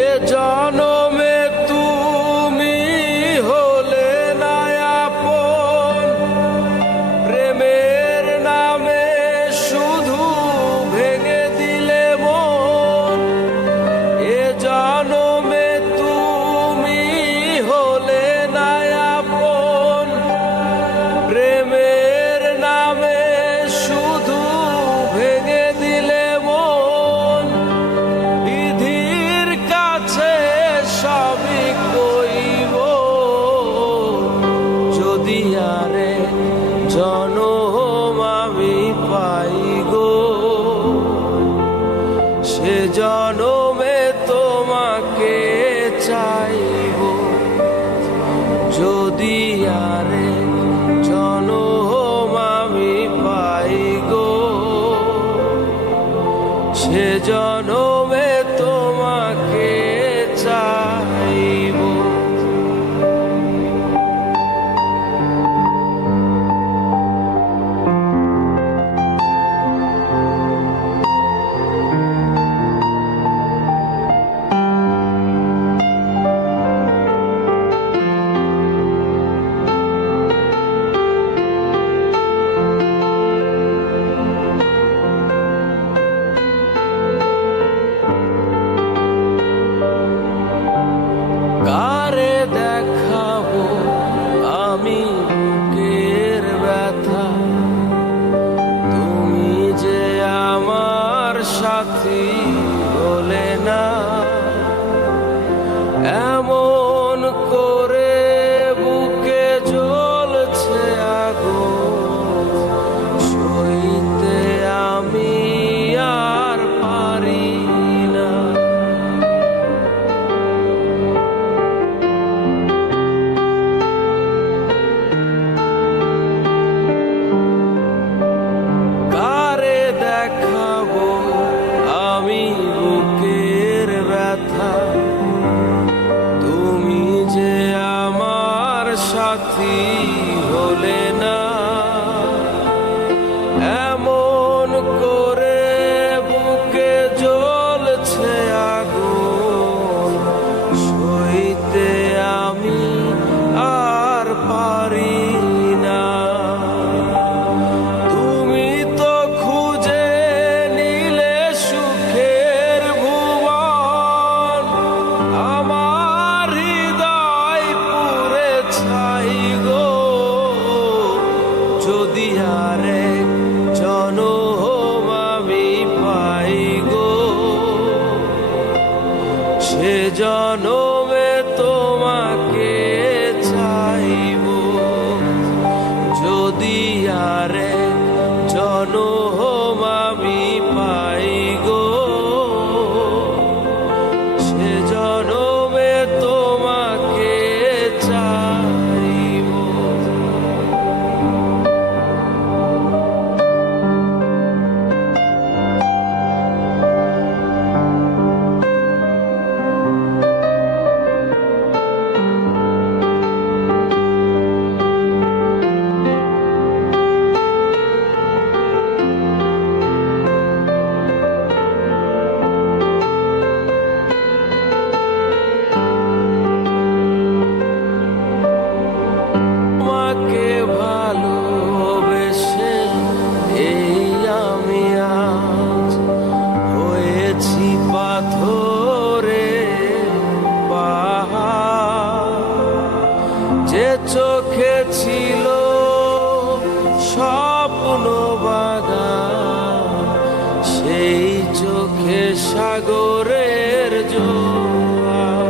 এ জনমে তুমি হলে না আপন, প্রেমের নামে শুধু ভেঙে দিলে মন। এ জনমে তুমি হলে না আপন, প্রেমের নামে শুধু ভেঙে দিলে মন। বিধির কাছে সবই কইব, যদি আরে জনম আমি পাই গো, সে জনমে তোমাকে চাইব। যদি আরে জনম আমি পাই গো, সে জনমে তোমাকে চাইব। কারে দেখাবো আমি বুকের ব্যথা, তুমি যে আমার সাথী হলে না। এমন করে বুকে জ্বলছে আগুন, সইতে আমি আর পারি না। কারে দেখাবো আমি বুকের ব্যথা, তুমি যে আমার সাথী হলে না। এমন করে বুকে জ্বলছে আগুন, সইতে আমি আর পারি না। তুমি তো খুঁজে নিলে সুখের ভুবন, আমার হৃদয় পুরে ছাই গো। যদি আরে জনম আমি পাই গো, সে জনমে তোমাকে চাইব। যদি আরে জনম আমি পাই গো, সে জনমে তোমাকে চাইব। তোমাকে ভালোবেসে এই আমি আজ হয়েছি পাথরে পাহাড়। যে চোখে ছিল স্বপ্ন বাগান, সেই চোখে সাগরের জোয়ার।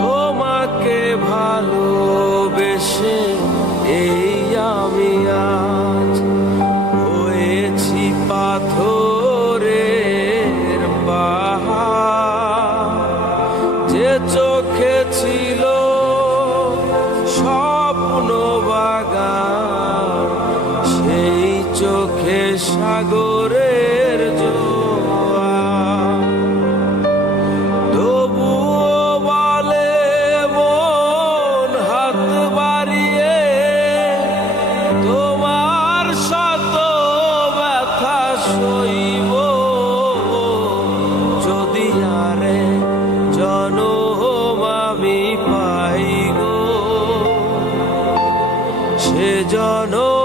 তোমাকে ভালোবেসে এই আমি আজ হয়েছি পাথরের পাহাড়। যে চোখে ছিল স্বপ্ন বাগান, সেই চোখে সাগরের জোয়ার। তবুও বলে মন হাত বাড়িয়ে, তোমার শত ব্যথা সইব যদি আরে জনম আমি পাই গো, সে জনম